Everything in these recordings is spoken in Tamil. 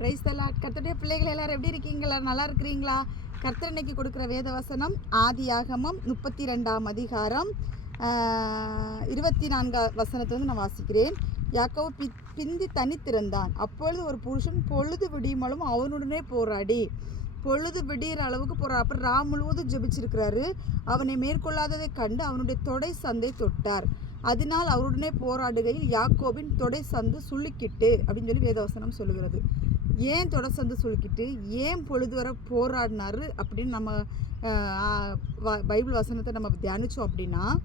பிரைஸ் தலாட் கர்த்தருடைய பிள்ளைகள் எல்லாரும் எப்படி இருக்கீங்களா நல்லா இருக்கிறீங்களா? கர்த்தர் கொடுக்குற வேத வசனம் ஆதியாகமம் முப்பத்தி ரெண்டாம் அதிகாரம். இருபத்தி நான்கா வசனத்தை வந்து நான் வாசிக்கிறேன். யாக்கோ பி பிந்தி தனித்திருந்தான் அப்பொழுது ஒரு புருஷன் பொழுது விடியுமலும் அவனுடனே போராடி. பொழுது விடிகிற அளவுக்கு போகிறார் அப்புறம் ரா முழுவதும் ஜெபிச்சிருக்கிறாரு. அவனை மேற்கொள்ளாததை கண்டு அவனுடைய தொடை சந்தை தொட்டார். அதனால் அவருடனே போராடுகையில் யாக்கோவின் தொடை சந்து சுள்ளிக்கிட்டு அப்படின்னு சொல்லி வேதவசனம் சொல்லுகிறது. ஏன் தொடை சந்தை சுளுக்கிட்டு ஏன் பொழுது வர போராடினார் அப்படின்னு நம்ம வ- பைபிள் வசனத்தை நம்ம தியானிச்சோம் அப்படின்னா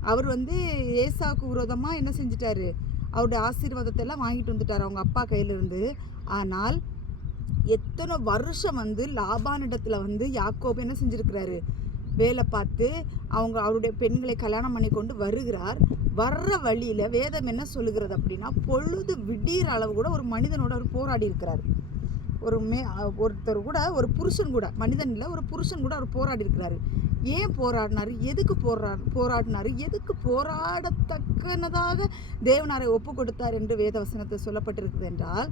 அவர் வந்து ஏசாவுக்கு விரோதமாக என்ன செஞ்சிட்டாரு? அவருடைய ஆசீர்வாதத்தை எல்லாம் வாங்கிட்டு வந்துட்டார் அவங்க அப்பா கையிலிருந்து. ஆனால் எத்தனை வருஷம் வந்து லாபானிடத்தில் வந்து யாக்கோப் என்ன செஞ்சுருக்கிறாரு? வேலை பார்த்து அவங்க அவருடைய பெண்களை கல்யாணம் பண்ணி கொண்டு வருகிறார். வர்ற வழியில் வேதம் என்ன சொல்லுகிறது அப்படின்னா பொழுது விடிகிற அளவு கூட ஒரு மனிதனோட அவர் போராடி இருக்கிறார். ஒரு மே ஒருத்தர் கூட ஒரு புருஷன் கூட மனிதன் இல்லை ஒரு புருஷன் கூட அவர் போராடி இருக்கிறாரு. ஏன் போராடினாரு? எதுக்கு போரா போராடினாரு? எதுக்கு போராடத்தக்கனதாக தேவனாரை ஒப்பு கொடுத்தார் என்று வேதவசனத்தை சொல்லப்பட்டிருக்குது என்றால்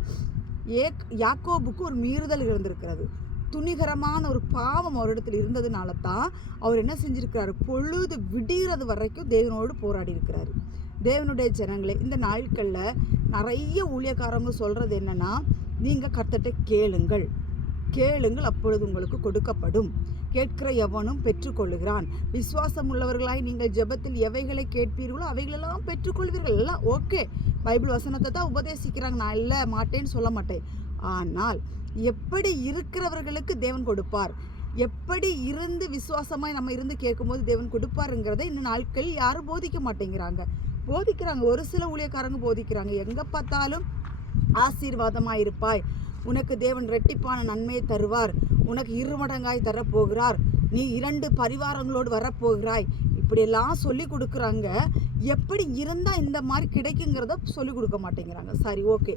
ஏ யாக்கோபுக்கு ஒரு மீறுதல் இருந்திருக்கிறது துணிகரமான ஒரு பாவம் அவரிடத்தில் இருந்ததுனால தான் அவர் என்ன செஞ்சுருக்கிறாரு? பொழுது விடிகிறது வரைக்கும் தேவனோடு போராடி இருக்கிறாரு தேவனுடைய ஜனங்களே இந்த நாட்களில் நிறைய ஊழியக்காரங்க சொல்கிறது என்னன்னா நீங்கள் கர்த்தர்ட்ட கேளுங்கள். கேளுங்கள் அப்பொழுது உங்களுக்கு கொடுக்கப்படும். கேட்கிற எவனும் பெற்றுக்கொள்ளுகிறான். விசுவாசம் உள்ளவர்களாய் நீங்கள் ஜெபத்தில் எவைகளை கேட்பீர்களோ அவைகளெல்லாம் பெற்றுக்கொள்வீர்கள். எல்லாம் ஓகே. பைபிள் வசனத்தை தான் உபதேசிக்கிறாங்க. நான் இல்லை மாட்டேன்னு சொல்ல மாட்டேன். ஆனால் எப்படி இருக்கிறவர்களுக்கு தேவன் கொடுப்பார்? எப்படி இருந்து விசுவாசமாய் நம்ம இருந்து கேட்கும்போது தேவன் கொடுப்பாருங்கிறத இந்த நாட்கள் யாரும் போதிக்க மாட்டேங்கிறாங்க. போதிக்கிறாங்க. ஒரு சில ஊழியக்காரங்க போதிக்கிறாங்க. எங்கே பார்த்தாலும் ஆசீர்வாதமாக இருப்பாய். உனக்கு தேவன் ரெட்டிப்பான நன்மையை தருவார். உனக்கு இருமடங்காய் தரப்போகிறார். நீ இரண்டு பரிவாரங்களோடு வரப்போகிறாய். இப்படியெல்லாம் சொல்லி கொடுக்குறாங்க. எப்படி இருந்தால் இந்த மாதிரி கிடைக்குங்கிறத சொல்லி கொடுக்க மாட்டேங்கிறாங்க. சரி ஓகே.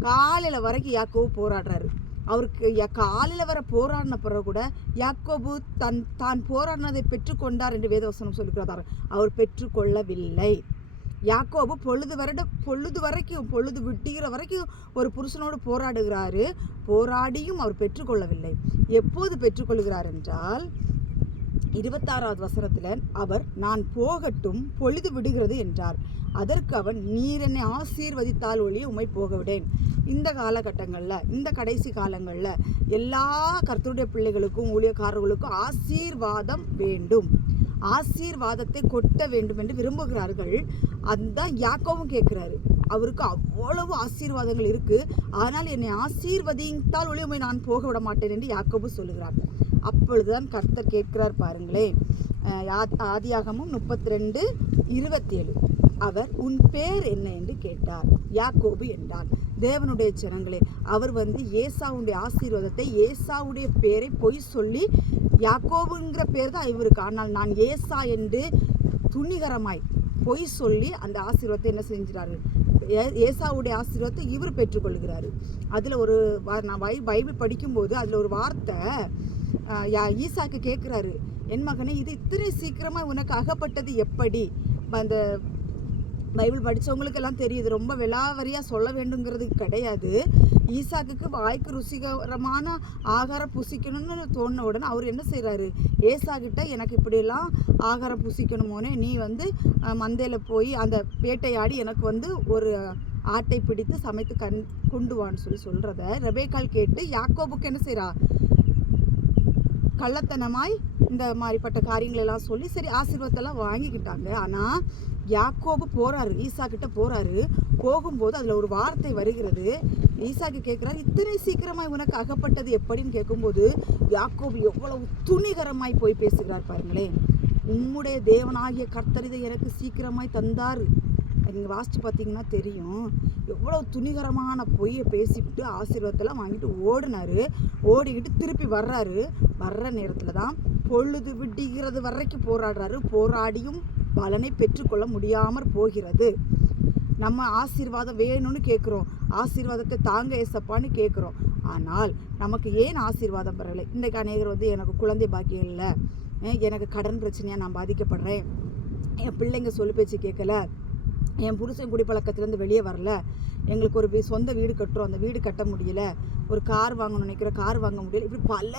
காலையில் வரைக்கும் யாக்கோபு போராடுறாரு. அவருக்கு யா- வர போராடின பிறகு கூட யாக்கோபு தன் தான் போராடினதை பெற்றுக்கொண்டார் என்று வேதவசனம் சொல்லிக்கிறதாரு அவர் பெற்றுக்கொள்ளவில்லை யாக்கோபு பொழுது வரட பொழுது வரைக்கும் பொழுது விட்டுகிற வரைக்கும் ஒரு புருஷனோடு போராடுகிறாரு. போராடியும் அவர் பெற்றுக்கொள்ளவில்லை எப்போது பெற்றுக்கொள்கிறார் என்றால் இருபத்தாறாவது வசனத்தில் அவர் நான் போகட்டும் பொழுது விடுகிறது என்றார். அதற்கு அவன் நீர் என்னை ஆசீர்வதித்தால் ஒழிய உமை போக விடேன் இந்த காலகட்டங்களில் இந்த கடைசி காலங்களில் எல்லா கர்த்தருடைய பிள்ளைகளுக்கும் ஊழியக்காரர்களுக்கும் ஆசீர்வாதம் வேண்டும். ஆசீர்வாதத்தை கொட்ட வேண்டும் என்று விரும்புகிறார்கள். அதுதான் யாக்கோவும் கேட்குறாரு. அவருக்கு அவ்வளவு ஆசீர்வாதங்கள் இருக்கு. ஆனால் என்னை ஆசீர்வதித்தால் ஒளியுமை நான் போக விட மாட்டேன் என்று யாக்கோபு சொல்லுகிறார் அப்பொழுதுதான் கர்த்தர் கேட்கிறார் பாருங்களேன். ஆதியாகமும் முப்பத்தி ரெண்டு இருபத்தேழு. அவர் உன் பேர் என்ன? என்று கேட்டார். யாக்கோபு என்றான். தேவனுடைய ஜனங்களே அவர் வந்து ஏசாவுடைய ஆசீர்வாதத்தை ஏசாவுடைய பேரை பொய் சொல்லி யாக்கோபுங்கிற பேர் தான் இவருக்கு. ஆனால் நான் ஏசா என்று துணிகரமாய் பொய் சொல்லி அந்த ஆசீர்வாதத்தை என்ன செஞ்சிறார்கள்? ஏ- ஏசாவுடைய ஆசீர்வாதத்தை இவர் பெற்றுக்கொள்கிறாரு. அதில் ஒரு வ- நான் பை பைபிள் படிக்கும்போது அதில் ஒரு வார்த்தை யா ஈசாக்கு கேட்குறாரு என் மகனே இது இத்தனை சீக்கிரமாக உனக்கு அகப்பட்டது எப்படி? அந்த பைபிள் படித்தவங்களுக்கு எல்லாம் தெரியுது. ரொம்ப விலாவரியாக சொல்ல வேண்டுங்கிறது கிடையாது. ஈசாக்குக்கு வாய்க்கு ருசிகரமான ஆகாரம் புசிக்கணும்னு தோணின உடனே அவர் என்ன செய்கிறாரு ஏசாக்கிட்ட கிட்ட எனக்கு இப்படியெல்லாம் ஆகாரம் புசிக்கணுமோனே நீ வந்து மந்தையில் போய் அந்த வேட்டையாடி எனக்கு வந்து ஒரு ஆட்டை பிடித்து சமைத்து கண் கொண்டு வான்னு சொல்லி சொல்கிறத ரெபேக்கால் கேட்டு யாக்கோபுக்கு என்ன செய்கிறா கள்ளத்தனமாய் இந்த மாதிரிப்பட்ட காரியங்களெல்லாம் சொல்லி சரி ஆசீர்வாதத்தெல்லாம் வாங்கிக்கிட்டாங்க. ஆனால் யாக்கோபு போகிறாரு ஈசா கிட்ட போகிறாரு போகும்போது அதில் ஒரு வார்த்தை வருகிறது. ஈசாக்கு கேட்குறாரு இத்தனை சீக்கிரமாய் உனக்கு அகப்பட்டது எப்படின்னு கேட்கும்போது யாக்கோபு எவ்வளவு துணிகரமாய் போய் பேசுகிறார் பாருங்களேன். உம்முடைய தேவனாகிய கர்த்தரிதை எனக்கு சீக்கிரமாய் தந்தார். நீங்கள் வாசித்து பார்த்தீங்கன்னா தெரியும். எவ்வளோ துணிகரமான பொய்யை பேசிவிட்டு ஆசீர்வாதத்தெல்லாம் வாங்கிட்டு ஓடினார். ஓடிக்கிட்டு திருப்பி வர்றாரு. வர்ற நேரத்தில் தான் பொழுது விடுகிறது வரைக்கும் போராடுறாரு. போராடியும் பலனை பெற்றுக்கொள்ள முடியாமற் போகிறது. நம்ம ஆசீர்வாதம் வேணும்னு கேட்குறோம் ஆசீர்வாதத்தை தாங்க ஏசப்பான்னு கேட்குறோம் ஆனால் நமக்கு ஏன் ஆசீர்வாதம் பெறலை இன்றைக்கு அநேகர் வந்து எனக்கு குழந்தை பாக்கியம் இல்லை. எனக்கு கடன் பிரச்சனையாக நான் பாதிக்கப்படுறேன். என் பிள்ளைங்க சொல்லு பேச்சு கேட்கல என் புருஷன் குடிப்பழக்கத்துலேருந்து வெளியே வரல. எங்களுக்கு ஒரு வீ- சொந்த வீடு கட்டுறோம். அந்த வீடு கட்ட முடியல. ஒரு கார் வாங்கணும்னு நினைக்கிறோம் கார் வாங்க முடியல. இப்படி பல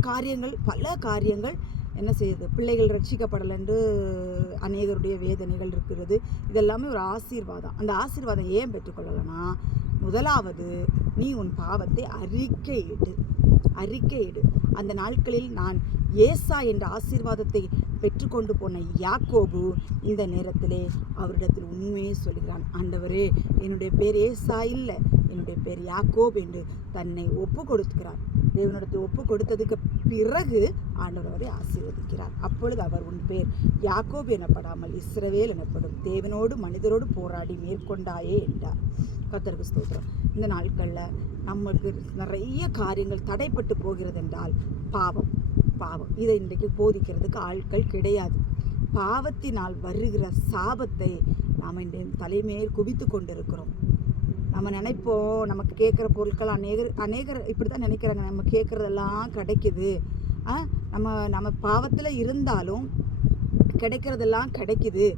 காரியங்கள் பல காரியங்கள் என்ன செய்யுது? பிள்ளைகள் ரட்சிக்கப்படலை என்று அநேகருடைய வேதனைகள் இருக்கிறது. இதெல்லாமே ஒரு ஆசீர்வாதம். அந்த ஆசீர்வாதம் ஏன் பெற்றுக்கொள்ளலைன்னா முதலாவது நீ உன் பாவத்தை அறிக்கையிட்டு அறிக்கையிடு. அந்த நாட்களில் நான் ஏசா என்ற ஆசீர்வாதத்தை பெற்றுக்கொண்டு போன யாக்கோபு இந்த நேரத்திலே அவரிடத்தில் உண்மையை சொல்கிறான். ஆண்டவரே என்னுடைய பேர் ஏசா இல்லை. என்னுடைய பேர் யாக்கோப் என்று தன்னை ஒப்பு கொடுக்கிறார் தேவனிடத்தை ஒப்பு கொடுத்ததுக்கு பிறகு ஆண்டவர் அவரை ஆசீர்வதிக்கிறார். அப்பொழுது அவர் உன் பேர் யாக்கோப் எனப்படாமல் இஸ்ரவேல் எனப்படும் தேவனோடு மனிதரோடு போராடி மேற்கொண்டாயே என்றார். கத்தருக்கு ஸ்தோத்திரம். இந்த நாட்களில் நமக்கு நிறைய காரியங்கள் தடைப்பட்டு போகிறது என்றால் பாவம் பாவம். இதை இன்றைக்கு போதிக்கிறதுக்கு ஆட்கள் கிடையாது. பாவத்தினால் வருகிற சாபத்தை நாம் இன்றைய தலைமையில் குவித்து கொண்டிருக்கிறோம். நம்ம நினைப்போம் நமக்கு கேட்குற பொருட்கள் அநேகர் அநேகர் இப்படி தான் நினைக்கிறாங்க. நம்ம கேட்குறதெல்லாம் கிடைக்குது. ஆ நம்ம நம்ம பாவத்தில் இருந்தாலும் கிடைக்கிறதெல்லாம் கிடைக்குது.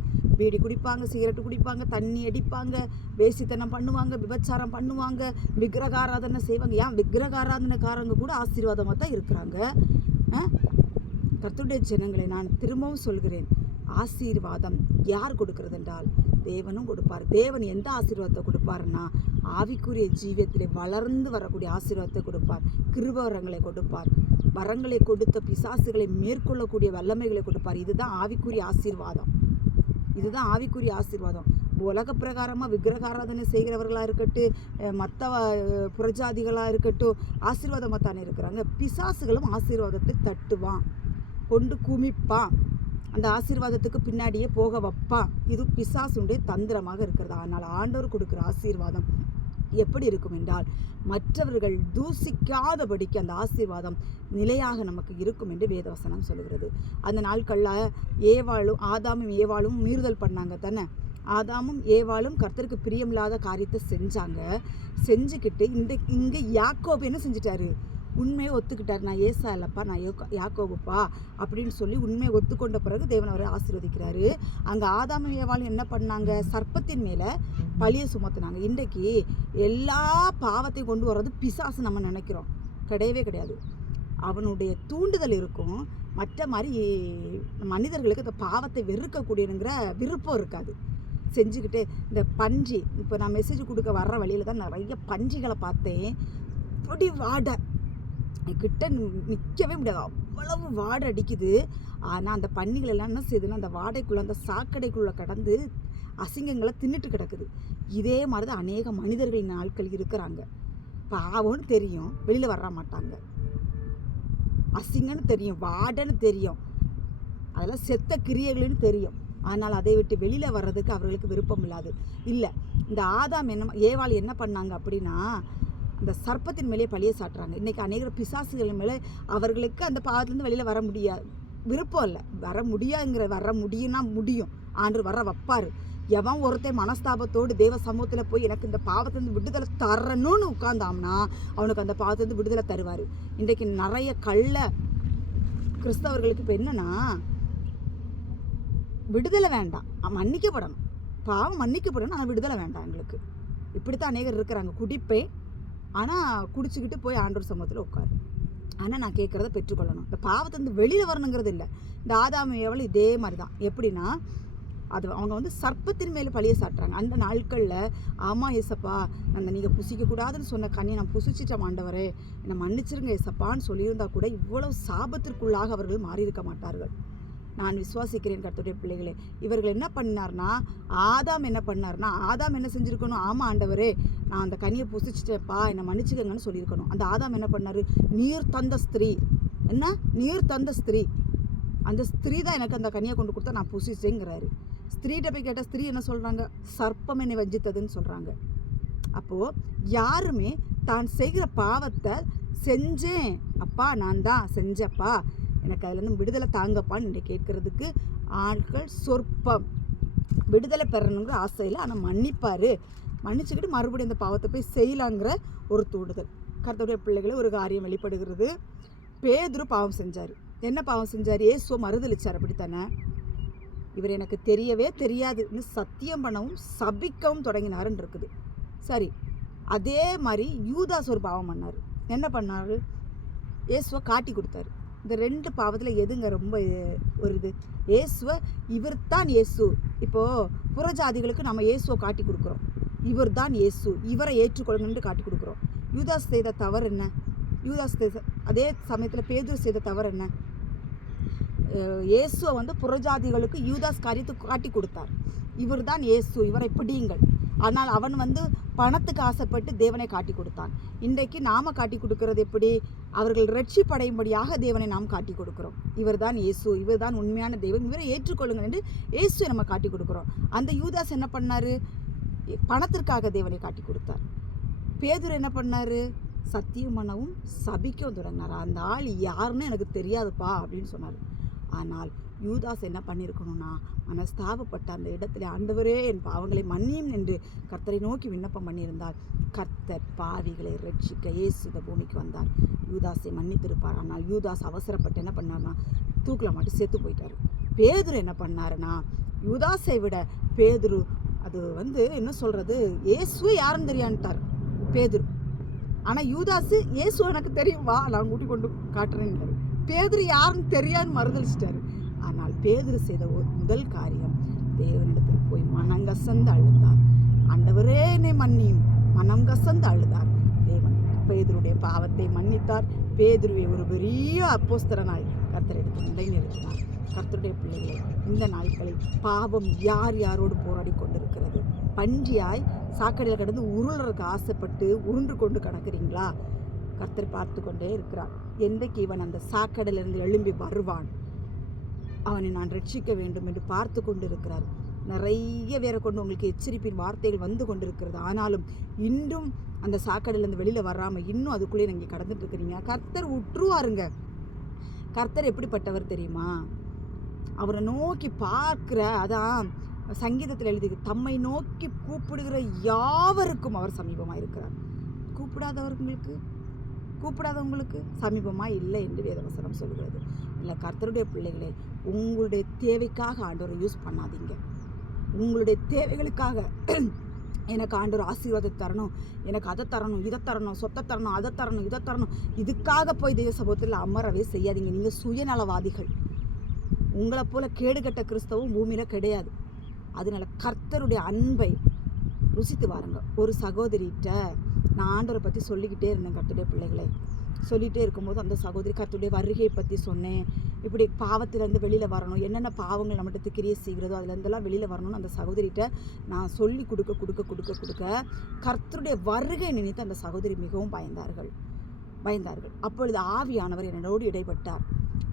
பீடி குடிப்பாங்க சிகரெட்டு குடிப்பாங்க தண்ணி அடிப்பாங்க வேசித்தனம் பண்ணுவாங்க விபச்சாரம் பண்ணுவாங்க விக்கிரகாராதனை செய்வாங்க. ஏன் விக்கிரகாராதனைக்காரங்க கூட ஆசீர்வாதமாக தான் இருக்கிறாங்க? ஆ? கர்த்தருடைய ஜனங்களை நான் திரும்பவும் சொல்கிறேன். ஆசீர்வாதம் யார் கொடுக்கிறது என்றால் தேவனும் கொடுப்பார். தேவன் எந்த ஆசீர்வாதத்தை கொடுப்பாருன்னா ஆவிக்குரிய ஜீவியத்திலே வளர்ந்து வரக்கூடிய ஆசீர்வாதத்தை கொடுப்பார். கிருபவரங்களை கொடுப்பார். வரங்களை கொடுத்த பிசாசுகளை மேற்கொள்ளக்கூடிய வல்லமைகளை கொடுப்பார். இதுதான் ஆவிக்குரிய ஆசீர்வாதம். இதுதான் ஆவிக்குரிய ஆசீர்வாதம். உலக பிரகாரமாக விக்கிரகாராதனை செய்கிறவர்களாக இருக்கட்டும் மற்ற புறஜாதிகளாக இருக்கட்டும் ஆசீர்வாதமாக தானே இருக்கிறாங்க. பிசாசுகளும் ஆசீர்வாதத்தை தட்டுவான் கொண்டு குமிப்பான். அந்த ஆசீர்வாதத்துக்கு பின்னாடியே போக வைப்பான். இது பிசாசுடைய தந்திரமாக இருக்கிறது. ஆனால் ஆண்டவர் கொடுக்குற ஆசீர்வாதம் எப்படி இருக்கும் என்றால் மற்றவர்கள் தூசிக்காதபடிக்கு அந்த ஆசீர்வாதம் நிலையாக நமக்கு இருக்கும் என்று வேதவசனம் சொல்கிறது அந்த நாட்களில் ஏவாளும் ஆதாமும் ஏவாளும் மீறுதல் பண்ணாங்க தானே? ஆதாமும் ஏவாளும் கர்த்தருக்கு பிரியமில்லாத காரியத்தை செஞ்சாங்க. செஞ்சுக்கிட்டு இந்த இங்கே யாக்கோப் என்ன செஞ்சிட்டாரு? உண்மையை ஒத்துக்கிட்டார். நான் ஏசா இல்லைப்பா நான் யோகோ யாக்கோபுப்பா அப்படின்னு சொல்லி உண்மையை ஒத்துக்கொண்ட பிறகு தேவன் அவரை ஆசீர்வதிக்கிறாரு. அங்கே ஆதாம ஏவாள் என்ன பண்ணாங்க? சர்ப்பத்தின் மேலே பழியை சுமத்துனாங்க. இன்றைக்கு எல்லா பாவத்தையும் கொண்டு வர்றது பிசாசு நம்ம நினைக்கிறோம். கிடையவே கிடையாது. அவனுடைய தூண்டுதல் இருக்கும். மற்ற மாதிரி மனிதர்களுக்கு இந்த பாவத்தை வெறுக்கக்கூடியனுங்கிற விருப்பம் இருக்காது. செஞ்சுக்கிட்டு இந்த பன்றி இப்போ நான் மெசேஜ் கொடுக்க வர்ற வழியில் தான் நிறைய பன்றிகளை பார்த்தேன். அப்படி வாட. கிட்ட நிற்கவே முடியாது. அவ்வளவு வாடை அடிக்குது. ஆனால் அந்த பன்னிகள் எல்லாம் என்ன செய்யுதுன்னா அந்த வாடைக்குள்ளே அந்த சாக்கடைக்குள்ளே கடந்து அசிங்கங்களை தின்னுட்டு கிடக்குது. இதே மாதிரி தான் அநேக மனிதர்களின் ஆட்கள் இருக்கிறாங்க. பாவம்னு தெரியும். வெளியில் வர மாட்டாங்க. அசிங்கன்னு தெரியும். வாடன்னு தெரியும். அதெல்லாம் செத்த கிரியைகள்னு தெரியும். ஆனால் அதை விட்டு வெளியில் வர்றதுக்கு அவர்களுக்கு விருப்பம் இல்லாது. இல்லை இந்த ஆதாம் என்ன ஏவாள் என்ன பண்ணாங்க அப்படின்னா இந்த சர்ப்பத்தின் மேலே பழிய சாட்டுறாங்க. இன்றைக்கி அநேக பிசாசுகள் மேலே அவர்களுக்கு அந்த பாவத்துலேருந்து வெளியில் வர முடியாது விருப்பம் இல்லை. வர முடியாங்கிற வர முடியும்னா முடியும். ஆண்டு வர வைப்பார். எவன் ஒருத்தன் மனஸ்தாபத்தோடு தேவ சமூகத்தில் போய் எனக்கு இந்த பாவத்திலேருந்து விடுதலை தரணும்னு உட்கார்ந்தாம்னா அவனுக்கு அந்த பாவத்திலேருந்து விடுதலை தருவார். இன்றைக்கு நிறைய கள்ள கிறிஸ்தவர்களுக்கு இப்போ என்னென்னா விடுதலை வேண்டாம். மன்னிக்கப்படணும். பாவம் மன்னிக்கப்படணும் ஆனால் விடுதலை வேண்டாம் எங்களுக்கு. இப்படித்தான் அநேகர் இருக்கிறாங்க. குடிப்பேன் ஆனால் குடிச்சுக்கிட்டு போய் ஆண்டோர் சமூகத்தில் உட்காரு. ஆனால் நான் கேட்குறத பெற்றுக்கொள்ளணும். இந்த பாவத்தை வந்து வெளியில் வரணுங்கிறது இல்லை. இந்த ஆதாம் எவ்வளோ இதே மாதிரி தான் எப்படின்னா அது அவங்க வந்து சர்ப்பத்தின் மேலே பழிய சாட்டுறாங்க. அந்த நாட்களில் ஆமாம் ஏசப்பா அந்த நீங்கள் புசிக்கக்கூடாதுன்னு சொன்ன கண்ணியை நான் புசிச்சிட்டேன் ஆண்டவரே. என்னை மன்னிச்சிருங்க ஏசப்பான்னு சொல்லியிருந்தா கூட இவ்வளவு சாபத்திற்குள்ளாக அவர்கள் மாறியிருக்க மாட்டார்கள். நான் விசுவாசிக்கிறேன் கர்த்தருடைய பிள்ளைகளே. இவர்கள் என்ன பண்ணார்னா ஆதாம் என்ன பண்ணார்னா ஆதாம் என்ன செஞ்சுருக்கணும்? ஆமாம் ஆண்டவரே நான் அந்த கனியை புசிச்சிட்டேன்ப்பா என்னை மன்னிச்சுக்கங்கன்னு சொல்லியிருக்கணும். அந்த ஆதாம் என்ன பண்ணார்? நீர் தந்த ஸ்திரீ. என்ன? நீர் தந்த ஸ்திரீ. அந்த ஸ்திரீ தான் எனக்கு அந்த கனியை கொண்டு கொடுத்தா நான் புசிச்சேங்கிறாரு. ஸ்திரீகிட்ட போய் கேட்டால் ஸ்திரீ என்ன சொல்கிறாங்க சர்ப்பம் என்னை வஞ்சித்ததுன்னு சொல்கிறாங்க அப்போது யாருமே தான் செய்கிற பாவத்தை செஞ்சேன். அப்பா நான் தான் செஞ்சப்பா எனக்கு அதுலேருந்து விடுதலை தாங்கப்பான்னு கேட்குறதுக்கு கேட்கறதுக்கு ஆட்கள் சொற்பம். விடுதலை பெறணுங்கிற ஆசையில் ஆனால் மன்னிப்பார். மன்னிச்சுக்கிட்டு மறுபடியும் அந்த பாவத்தை போய் செய்யலாங்கிற ஒரு தூண்டுதல். கருத்துடைய பிள்ளைகளை ஒரு காரியம் வெளிப்படுகிறது. பேதுரு பாவம் செஞ்சார். என்ன பாவம் செஞ்சார்? ஏசுவோ மறுதளிச்சார் அப்படித்தானே? இவர் எனக்கு தெரியவே தெரியாதுன்னு சத்தியம் பண்ணவும் சபிக்கவும் தொடங்கினாருன்னு இருக்குது. சரி அதே மாதிரி யூதாஸ் ஒரு பாவம் பண்ணார். என்ன பண்ணார்? இயேசுவை காட்டி கொடுத்தாரு. இந்த ரெண்டு பாவத்தில் எதுங்க ரொம்ப ஒரு இது? இயேசுவை இவர் தான் இயேசு. இப்போது புறஜாதிகளுக்கு நம்ம இயேசுவை காட்டி கொடுக்குறோம். இவர் தான் இயேசு. இவரை ஏற்றுக்கொள்ளுங்கன்னு காட்டி கொடுக்குறோம். யூதாஸ் செய்த தவறு என்ன? யூதாஸ் செய்த அதே சமயத்தில் பேதூர் செய்த தவறு என்ன? இயேசுவை வந்து புறஜாதிகளுக்கு யூதாஸ் காரியத்தை காட்டி கொடுத்தார். இவர் தான் இயேசு. இவரை பிடியுங்கள். ஆனால் அவன் வந்து பணத்துக்கு ஆசைப்பட்டு தேவனை காட்டி கொடுத்தான். இன்றைக்கு நாம காட்டி கொடுக்கறது எப்படி? அவர்கள் ரட்சிப்படையும்படியாக தேவனை நாம் காட்டி கொடுக்கிறோம். இவர் தான் இயேசு இவர் தான் உண்மையான தெய்வம் இவரை ஏற்றுக்கொள்ளுங்கள் என்று இயேசுவை நம்ம காட்டி கொடுக்குறோம். அந்த யூதாஸ் என்ன பண்ணார்? பணத்திற்காக தேவனை காட்டி கொடுத்தார். பேதூர் என்ன பண்ணாரு? சத்தியம் பண்ணவும் சபிக்கவும் தொடங்கினார். அந்த ஆள் யாருன்னு எனக்கு தெரியாதுப்பா அப்படின்னு சொன்னார். ஆனால் யூதாஸ் என்ன பண்ணியிருக்கணும்னா மனஸ்தாபப்பட்ட அந்த இடத்துல ஆண்டவரே என் பாவங்களை மன்னியும் என்று கர்த்தரை நோக்கி விண்ணப்பம் பண்ணியிருந்தால் கர்த்தர் பாவிகளை ரட்சிக்க இயேசு இந்த பூமிக்கு வந்தார். யூதாஸை மன்னித்திருப்பார். ஆனால் யூதாஸ் அவசரப்பட்டு என்ன பண்ணார்னா தூக்கில் மட்டும் செத்து போயிட்டார். பேதுரு என்ன பண்ணாருன்னா யூதாஸை விட பேதுரு அது வந்து என்ன சொல்கிறது இயேசுவே யாருன்னு தெரியான்ட்டார். பேதுரு. ஆனால் யூதாஸு இயேசு எனக்கு தெரியும் வா நான் கூட்டி கொண்டு காட்டுறேன்னாரு பேதுரு யாருன்னு தெரியான்னு மறுதளிச்சிட்டாரு ஆனால் பேதுரு செய்த ஒரு முதல் காரியம் தேவனிடத்தில் போய் மனங்கசந்து அழுதார். ஆண்டவரே என்னை மன்னியும். மனம் கசந்து அழுதார். தேவன் பேதருடைய பாவத்தை மன்னித்தார். பேதுருவை ஒரு பெரிய அப்போஸ்தரனாய் கர்த்தரிடத்தில் நிலைநிறுத்தினார். கர்த்தருடைய பிள்ளைகளை இந்த நாட்களில் பாவம் யார் யாரோடு போராடி கொண்டிருக்கிறது? பன்றியாய் சாக்கடையில் கிடந்து உருளுறதுக்கு ஆசைப்பட்டு உருண்டு கொண்டு கிடக்குறீங்களா? கர்த்தர் பார்த்து கொண்டே இருக்கிறார். என்றைக்கு இவன் அந்த சாக்கடையிலிருந்து எழும்பி வருவான்? அவனை நான் ரட்சிக்க வேண்டும் என்று பார்த்து கொண்டிருக்கிறார். நிறைய பேரை கொண்டு உங்களுக்கு எச்சரிப்பின் வார்த்தைகள் வந்து கொண்டிருக்கிறது. ஆனாலும் இன்றும் அந்த சாக்கடையிலேருந்து வெளியில் வராமல் இன்னும் அதுக்குள்ளே நீங்கள் கடந்துட்டு இருக்கிறீங்க. கர்த்தர் உற்றுவாருங்க. கர்த்தர் எப்படிப்பட்டவர் தெரியுமா? அவரை நோக்கி பார்க்குற அதான் சங்கீதத்தில் எழுதி தம்மை நோக்கி கூப்பிடுகிற யாவருக்கும் அவர் சமீபமாக இருக்கிறார் கூப்பிடாதவர்களுக்கு கூப்பிடாதவங்களுக்கு சமீபமாக இல்லை என்று வேதவசனம் சொல்கிறது. இல்லை கர்த்தருடைய பிள்ளைகளே உங்களுடைய தேவைக்காக ஆண்டோரை யூஸ் பண்ணாதீங்க. உங்களுடைய தேவைகளுக்காக எனக்கு ஆண்டவர் ஆசீர்வாதத்தை தரணும் எனக்கு அதை தரணும் இதை தரணும் சொத்தை தரணும் அதை தரணும் இதை தரணும் இதுக்காக போய் தெய்வ சபத்தில் அமரவே செய்யாதீங்க. நீங்கள் சுயநலவாதிகள். உங்களை போல கேடுகட்ட கிறிஸ்தவம் பூமியில் கிடையாது. அதனால கர்த்தருடைய அன்பை ருசித்து வாருங்க. ஒரு சகோதரிகிட்ட நான் ஆண்டவரை பற்றி சொல்லிக்கிட்டே இருந்தேன் கத்துடைய பிள்ளைகளை. சொல்லிகிட்டே இருக்கும்போது அந்த சகோதரி கர்த்தருடைய வருகையை பற்றி சொன்னேன். இப்படி பாவத்திலேருந்து வெளியில் வரணும் என்னென்ன பாவங்கள் நம்மகிட்ட கிரியை செய்கிறதோ அதுலேருந்தெல்லாம் வெளியில் வரணும்னு அந்த சகோதரிகிட்ட நான் சொல்லி கொடுக்க கொடுக்க கொடுக்க கொடுக்க கர்த்தருடைய வருகை நினைத்து அந்த சகோதரி மிகவும் பயந்தார்கள். பயந்தார்கள். அப்பொழுது ஆவியானவர் என்னோடு இடைப்பட்டார்.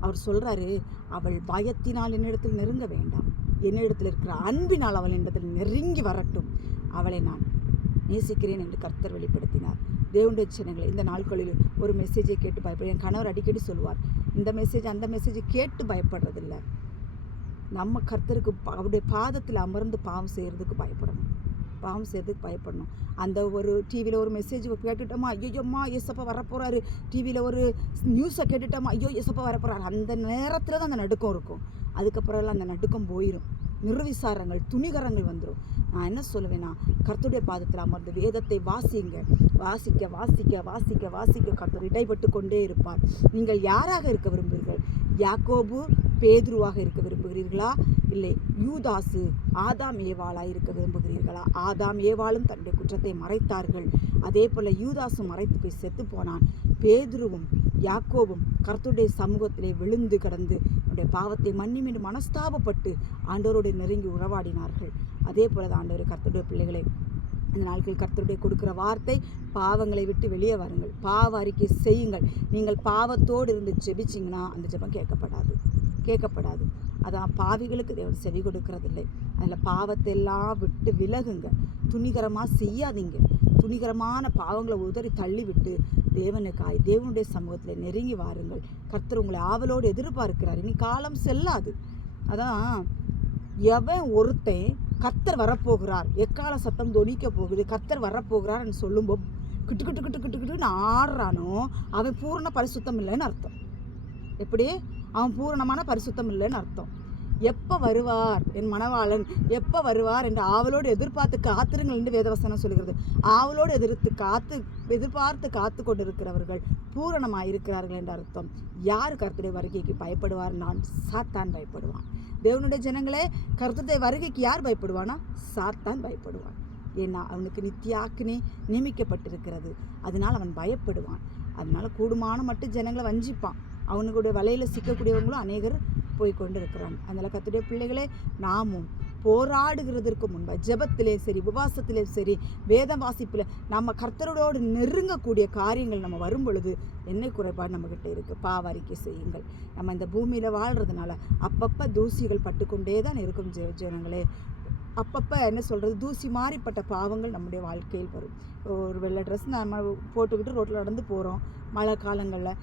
அவர் சொல்கிறாரு அவள் பயத்தினால் என்னிடத்தில் நெருங்க வேண்டாம். என்னிடத்தில் இருக்கிற அன்பினால் அவள் என்னிடத்தில் நெருங்கி வரட்டும். அவளை நான் நேசிக்கிறேன் என்று கர்த்தர் வெளிப்படுத்தினார். தேவனுடைய ஜனங்களை இந்த நாட்களில் ஒரு மெசேஜை கேட்டு பயப்படும் என் கணவர் அடிக்கடி சொல்லுவார் இந்த மெசேஜ் அந்த மெசேஜை கேட்டு பயப்படுறதில்ல. நம்ம கர்த்தருக்கு பா- அவருடைய பாதத்தில் அமர்ந்து பாவம் செய்கிறதுக்கு பயப்படணும். பாவம் செய்கிறதுக்கு பயப்படணும். அந்த ஒரு டிவியில் ஒரு மெசேஜ் கேட்டுட்டோமா ஐயோம்மா எஸ்எப்பா வரப்போகிறாரு டிவியில் ஒரு நியூஸை கேட்டுட்டோமா ஐயோ எஸ்எப்பா வரப்போகிறாரு அந்த நேரத்தில் தான் அந்த நடுக்கம் இருக்கும். அதுக்கப்புறம்லாம் அந்த நடுக்கம் போயிடும் நிர்விசாரங்கள் துணிகரங்கள் வந்துடும் நான் என்ன சொல்லுவேன்னா கர்த்தருடைய பாதத்தில் அமர்ந்து வேதத்தை வாசிங்க. வாசிக்க வாசிக்க வாசிக்க வாசிக்க கர்த்தர் இடைப்பட்டு கொண்டே இருப்பார். நீங்கள் யாராக இருக்க விரும்புகிறீர்கள்? யாக்கோபு பேதுருவாக இருக்க விரும்புகிறீர்களா? இல்லை யூதாசு ஆதாம் ஏவாளாக இருக்க விரும்புகிறீர்களா? ஆதாம் ஏவாளும் தன்னுடைய குற்றத்தை மறைத்தார்கள். அதே போல் யூதாசும் மறைத்து போய் செத்து போனான். பேதுருவும் யாக்கோபும் கர்த்தருடைய சமூகத்திலே விழுந்து கடந்து அவருடைய பாவத்தை மன்னியும் என்று மனஸ்தாபப்பட்டு ஆண்டவரோடு நெருங்கி உறவாடினார்கள். அதே போல தான் ஆண்டவர் கர்த்தருடைய பிள்ளைகளை இந்த நாட்கள் கர்த்தருடைய கொடுக்குற வார்த்தை பாவங்களை விட்டு வெளியே வாருங்கள். பாவ அறிக்கை செய்யுங்கள். நீங்கள் பாவத்தோடு இருந்து ஜெபிச்சிங்கன்னா அந்த ஜெபம் கேட்கப்படாது. கேட்கப்படாது. அதான் பாவிகளுக்கு தேவன் செவி கொடுக்கறதில்லை. அதில் பாவத்தை எல்லாம் விட்டு விலகுங்க. துணிகரமாக செய்யாதீங்க. துணிகரமான பாவங்களை உதறி தள்ளிவிட்டு தேவனுக்காய் தேவனுடைய சமூகத்தில் நெருங்கி வாருங்கள். கர்த்தர் உங்களை ஆவலோடு எதிர்பார்க்கிறார். இனி காலம் செல்லாது. அதான் எவன் ஒருத்தன் கர்த்தர் வரப்போகிறார் எக்கால சத்தம் தொனிக்க போகுது கர்த்தர் வரப்போகிறார்னு சொல்லும்போது கிட்டு கிட்டு கிட்டு கிட்டு கிட்டுன்னு ஆடுறானோ அவன் பூரண பரிசுத்தம் இல்லைன்னு அர்த்தம். எப்படி? அவன் பூரணமான பரிசுத்தம் இல்லைன்னு அர்த்தம். எப்போ வருவார் என் மணவாளன்? எப்போ வருவார் என்று ஆவலோடு எதிர்பார்த்து காத்திருங்கள் என்று வேதவசனம் சொல்கிறது. ஆவலோடு எதிர்த்து காத்து எதிர்பார்த்து காத்து கொண்டிருக்கிறவர்கள் பூரணமாக இருக்கிறார்கள் என்ற அர்த்தம். யார் கருத்துடைய வருகைக்கு பயப்படுவார்? நான் சாத்தான் பயப்படுவான். தேவனுடைய ஜனங்களே கருத்துடைய வருகைக்கு யார் பயப்படுவானா? சாத்தான் பயப்படுவான். ஏன்னா அவனுக்கு நித்தியாக்குனே நியமிக்கப்பட்டிருக்கிறது. அதனால் அவன் பயப்படுவான். அதனால் கூடுமான மட்டும் ஜனங்களை வஞ்சிப்பான். அவனுடைய வலையில் சிக்கக்கூடியவங்களும் அநேகர் போய் கொண்டு இருக்கிறாங்க அதனால் கத்துடைய பிள்ளைகளே நாமும் போராடுகிறதற்கு முன்பாக ஜபத்திலே சரி உபவாசத்திலே சரி வேதம் வாசிப்பில் நம்ம கர்த்தரோடு நெருங்கக்கூடிய காரியங்கள் நம்ம வரும் பொழுது என்ன குறைபாடு நம்மக்கிட்ட இருக்குது பாவாரிக்கை செய்யுங்கள். நம்ம இந்த பூமியில் வாழ்கிறதுனால அப்பப்போ தூசிகள் பட்டுக்கொண்டே தான் இருக்கும் ஜெ ஜனங்களே. அப்பப்போ என்ன சொல்கிறது தூசி மாறிப்பட்ட பாவங்கள் நம்முடைய வாழ்க்கையில் வரும். ஒரு வெள்ளை ட்ரெஸ் நம்ம போட்டுக்கிட்டு ரோட்டில் நடந்து போகிறோம் மழை காலங்களில்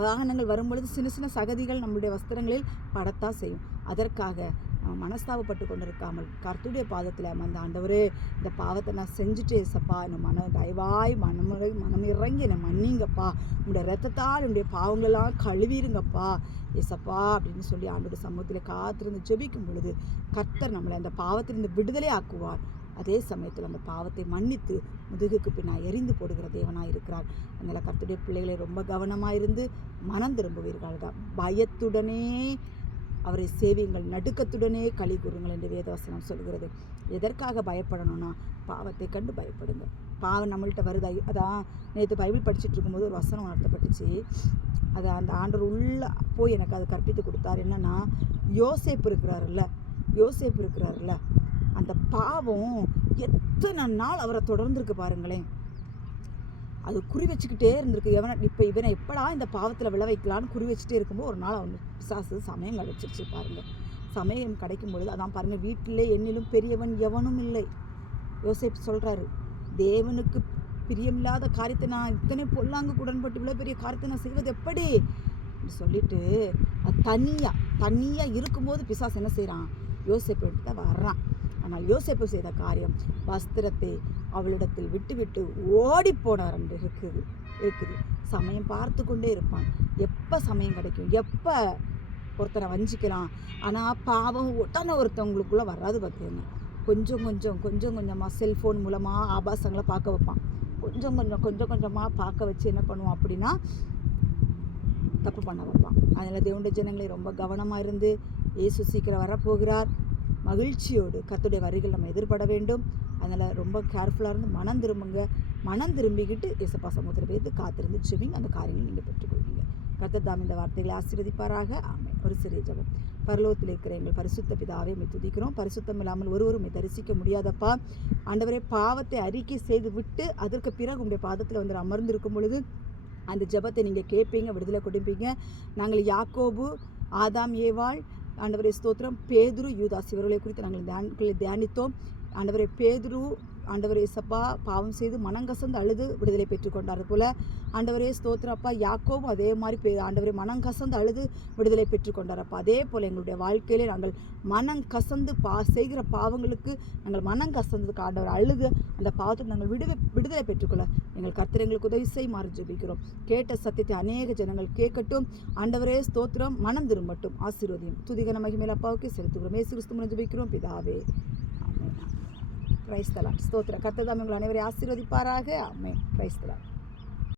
வாகனங்கள் வரும்பொழுது சின்ன சின்ன சகதிகள் நம்முடைய வஸ்திரங்களில் படத்தான் செய்யும். அதற்காக மனஸ்தாபப்பட்டு கொண்டிருக்காமல் கர்த்துடைய பாதத்தில் அமர்ந்த ஆண்டவரே இந்த பாவத்தை நான் செஞ்சுட்டு சப்பா. என்னை மன தயவாய் மனமுறை மனம் இறங்கி என்னை மன்னிங்கப்பா. உங்களுடைய ரத்தத்தால் என்னுடைய பாவங்களெல்லாம் கழுவிருங்கப்பா ஏசப்பா அப்படின்னு சொல்லி ஆண்டோட சமூகத்தில் காத்திருந்து ஜெபிக்கும் பொழுது கர்த்தர் நம்மளை அந்த பாவத்திலிருந்து விடுதலை ஆக்குவார் அதே சமயத்தில் அந்த பாவத்தை மன்னித்து முதுகுக்கு பின்னால் எரிந்து போடுகிற தேவனாக இருக்கிறார். அதனால் கருத்துடைய பிள்ளைகளை ரொம்ப கவனமாக இருந்து மனம் திரும்புவீர்கள். தான் பயத்துடனே அவரை சேவியுங்கள். நடுக்கத்துடனே களி கூறுங்கள் என்று வேதவசனம் சொல்கிறது. எதற்காக பயப்படணும்னா பாவத்தை கண்டு பயப்படுங்க பாவம் நம்மள்கிட்ட வருதா. அதான் நேற்று பைபிள் படிச்சுட்டு இருக்கும்போது ஒரு வசனம் உணர்த்தப்பட்டுச்சு. அது அந்த ஆண்டவர் உள்ளே போய் எனக்கு அது கற்பித்து கொடுத்தார். என்னென்னா யோசேப்பு இருக்கிறாருல்ல. யோசேப்பு இருக்கிறாருல்ல. அந்த பாவம் எத்தனை நாள் அவரை தொடர்ந்துருக்கு பாருங்களேன். அது குறி வச்சுக்கிட்டே இருந்திருக்கு. எவனை இப்போ இவனை எப்படா இந்த பாவத்தில் விழ வைக்கலான்னு குறி வச்சுட்டே இருக்கும்போது ஒரு நாள் அவன் பிசாசு சமயம் கிடச்சிருச்சு பாருங்கள் சமயம் கிடைக்கும் பொழுது அதான் பாருங்கள் வீட்டிலே என்னிலும் பெரியவன் எவனும் இல்லை. யோசேப் சொல்கிறாரு தேவனுக்கு பிரியமில்லாத காரியத்தை நான் இத்தனை பொல்லாங்கு உடன்பட்டு இவ்வளோ பெரிய காரியத்தை நான் செய்வது எப்படி? அப்படி சொல்லிட்டு அது தனியாக தனியாக இருக்கும்போது பிசாசு என்ன செய்கிறான் யோசேப்பு எடுத்து வர்றான். ஆனால் யோசிப்பு செய்த காரியம் வஸ்திரத்தை அவளிடத்தில் விட்டுவிட்டு ஓடிப்போனார் என்று இருக்குது இருக்குது. சமயம் பார்த்து கொண்டே இருப்பான். எப்போ சமயம் கிடைக்கும்? எப்போ ஒருத்தரை வஞ்சிக்கலாம்? ஆனால் பாவம் உடனே ஒருத்தவங்களுக்குள்ளே வராது பார்த்துக்கோங்க கொஞ்சம் கொஞ்சம் கொஞ்சம் கொஞ்சமாக செல்ஃபோன் மூலமாக ஆபாசங்களை பார்க்க வைப்பான். கொஞ்சம் கொஞ்சம் கொஞ்சம் கொஞ்சமாக பார்க்க வச்சு என்ன பண்ணுவோம் அப்படின்னா தப்பு பண்ண வைப்பான். அதனால் தேவண்ட ஜனங்களை ரொம்ப கவனமாக இருந்து ஏசு சீக்கிரம் வரப்போகிறார். மகிழ்ச்சியோடு கத்துடைய வரிகள் நம்ம எதிர்பட வேண்டும். அதனால் ரொம்ப கேர்ஃபுல்லாக இருந்து மனம் திரும்புங்க. மனம் திரும்பிக்கிட்டு இயேசப்பா சமூகத்தில் போய் காத்திருந்து செவிங்க அந்த காரியங்களை நீங்கள் பெற்றுக்கொள்வீங்க. கத்தத்தாம் இந்த வார்த்தைகளை ஆசீர்வதிப்பாராக. ஆமை ஒரு சிறிய ஜெபம். பரலோகத்தில் இருக்கிற எங்கள் பரிசுத்த பிதாவே மை துதிக்கிறோம். பரிசுத்தம் இல்லாமல் ஒருவரும் தரிசிக்க முடியாதப்பா. ஆண்டவரே பாவத்தை அறிக்கை செய்து விட்டு அதற்கு பிறகு உங்களுடைய பாதத்தில் வந்து அமர்ந்திருக்கும் பொழுது அந்த ஜெபத்தை நீங்கள் கேட்பீங்க விடுதலை கொடுப்பீங்க. நாங்கள் யாக்கோபு ஆதாம் ஏவாள் ஆண்டவரே ஸ்தோத்திரம். பேதுரு யூதாஸ் இவர்களை குறித்து நாங்கள் தியானங்களை தியானித்தோம். ஆண்டவரே பேதுரு ஆண்டவரே சப்பா பாவம் செய்து மனங்கசந்து அழுது விடுதலை பெற்றுக்கொண்டார் போல ஆண்டவரே ஸ்தோத்திரப்பா யாக்கோவும் அதே மாதிரி பே ஆண்டவரே மனங்கசந்து அழுது விடுதலை பெற்றுக்கொண்டாரப்பா அதே போல் எங்களுடைய வாழ்க்கையிலே நாங்கள் மனம் கசந்து பா செய்கிற பாவங்களுக்கு நாங்கள் மனம் கசந்ததுக்கு ஆண்டவர் அழுது அந்த பாவத்தை நாங்கள் விடுதலை விடுதலை பெற்றுக்கொள்ள எங்கள் கர்த்தர் எங்களுக்கு உதவி செய்யுமாறு ஜெபிக்கிறோம். கேட்ட சத்தியத்தை அநேக ஜனங்கள் கேட்கட்டும். ஆண்டவரே ஸ்தோத்திரம். மனம் திரும்பட்டும். ஆசீர்வதியும். துதிகன மகிமேல் அப்பாவுக்கு செலுத்துகிறோம். ஏசு கிறிஸ்து ஜெபிக்கிறோம். பிதாவே. ஆமென் கிரைஸ்தலா ஸ்தோத்திர கர்த்தர் உங்கள் அனைவரை ஆசீர்வதிப்பாராக அம்மே கிரைஸ்தலா